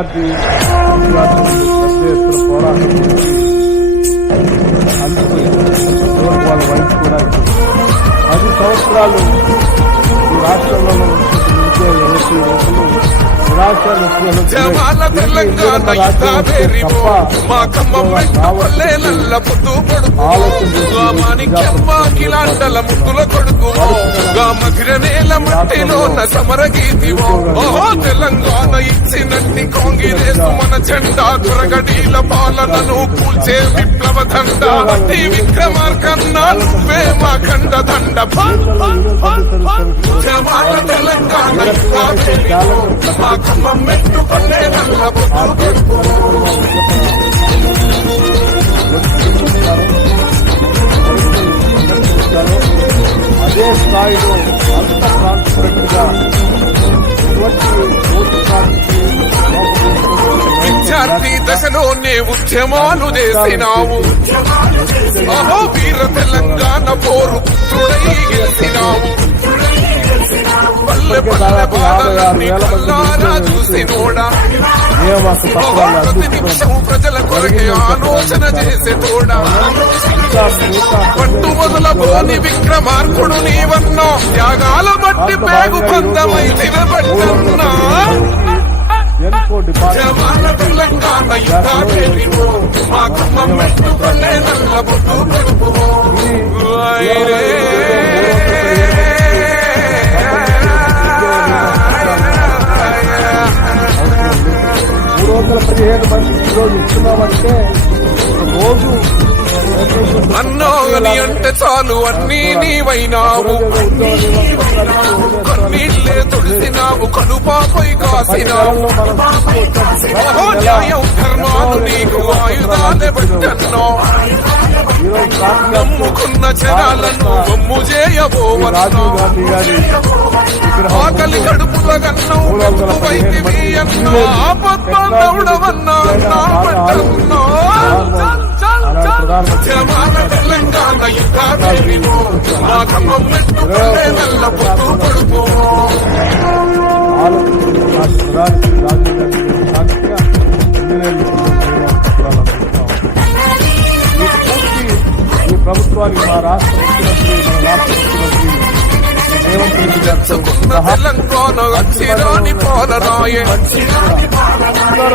పోరాటం చేసి వాళ్ళ వయసు కూడా 10 సంవత్సరాలు ఈ రాష్ట్రంలో జమాల తెలంగాణ మాణిక్యమ్మాకిలాంటల ముద్దుల కొడుకువో మధిరనేల మట్టిలోన సమర గీతివో ఓహో తెలంగాణ ఇచ్చినట్టి కాంగ్రెస్ మన జెండా దురగడీల పాలనను కూల్చే విప్లవ దండ విక్రమార్కన్నా నువ్వే మా ఖండ దండ జమాల తెలంగాణ అదే స్థాయిలో అంత ట్రాన్స్పరెంట్ గా విద్యార్థి దశలోనే ఉద్యమాలు చేసినావు అహో వీర తెలంగాణ పోరు పుత్రుడై గెలిచినావు పల్లె పల్లె బాధలన్నీ కల్లారా చూసినోడా ప్రతి నిమిషం ప్రజల కొరకే ఆలోచన చేసే తోడా పట్టు మొదలబోని విక్రమార్కుడు నీవన్నో త్యాగాల బట్టి పేగు బంధమై తినబట్టన్నా జమాల తెలంగాణ యుద్ధాలు మా కుమ్మం మెట్టుకొల్లే నల్ల బొట్టు కొడుకు మంది ఈరోజు ఇస్తున్నామంటే రోజు అన్నోని అంటే చాలు అన్నీ నీవైనావు కన్నీళ్ళే తుడిసినావు కనుపాపై కాసినావు న్యాయం ధర్మాలు నీకు ఆయుధాలే పెట్టన్నో నమ్ముకున్న జనాలను బొమ్ము చేయబోవన్నో ఆకలి కడుపుల గన్నం వైద్యమీ అన్నో ఆపద్బాంధవుడవన్నా నా పెట్టన్నో జమాల తెలంగాణ యుద్ధాలు మా ఖమ్మం మెట్టుకొల్లే నల్ల బొట్టు కొడుకు ఈ ప్రభుత్వానికి మా రాష్ట్ర ముఖ్యమంత్రి మన రాష్ట్ర ముఖ్యమంత్రి తెలంగాణ అక్షరాని పాలనాయే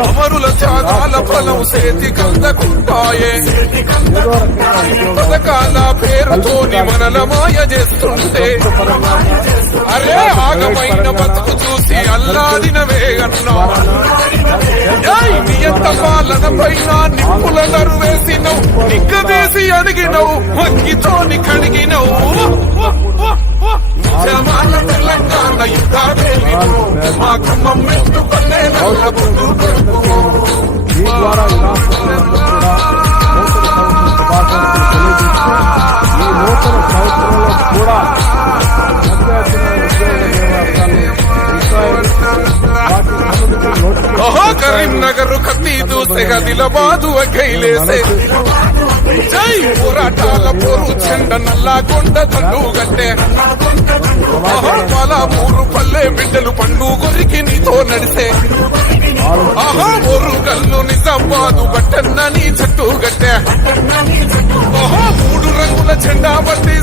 అమరుల త్యాగాల ఫలం సేతి కందకుంటాయే పథకాల పేరుతోని మనల మాయ చేస్తుంటే అరే ఆగమైన బతుకు చూసి అల్లాడిన వేగన్నా నియంత పాలన పైన నిప్పుల నరువేసినవు నిగ్గదీసి అడిగినవు మగ్గితోని కడిగినవు జమాల తెలంగాణ యుద్ధాలు మా ఖమ్మం మెట్టుకొల్లే నల్ల బొట్టు కొడుకు ఈ ద్వారా ఈ నూతన సంవత్సరంలో కూడా కరీంనగర్ కత్తి దూసే గదిలబాదు కైలేసే జై పోరాటాల పోరు చెండ నల్లాకొండ దండు గట్టే పాలమూరు పల్లె బిడ్డలు పండు కొరికి నీతో నడిసే ఆహా ఊరు గల్లు నిజామాబాదు గట్టన్న నీ చెట్టు గట్టే 3 రంగుల జెండా బట్టి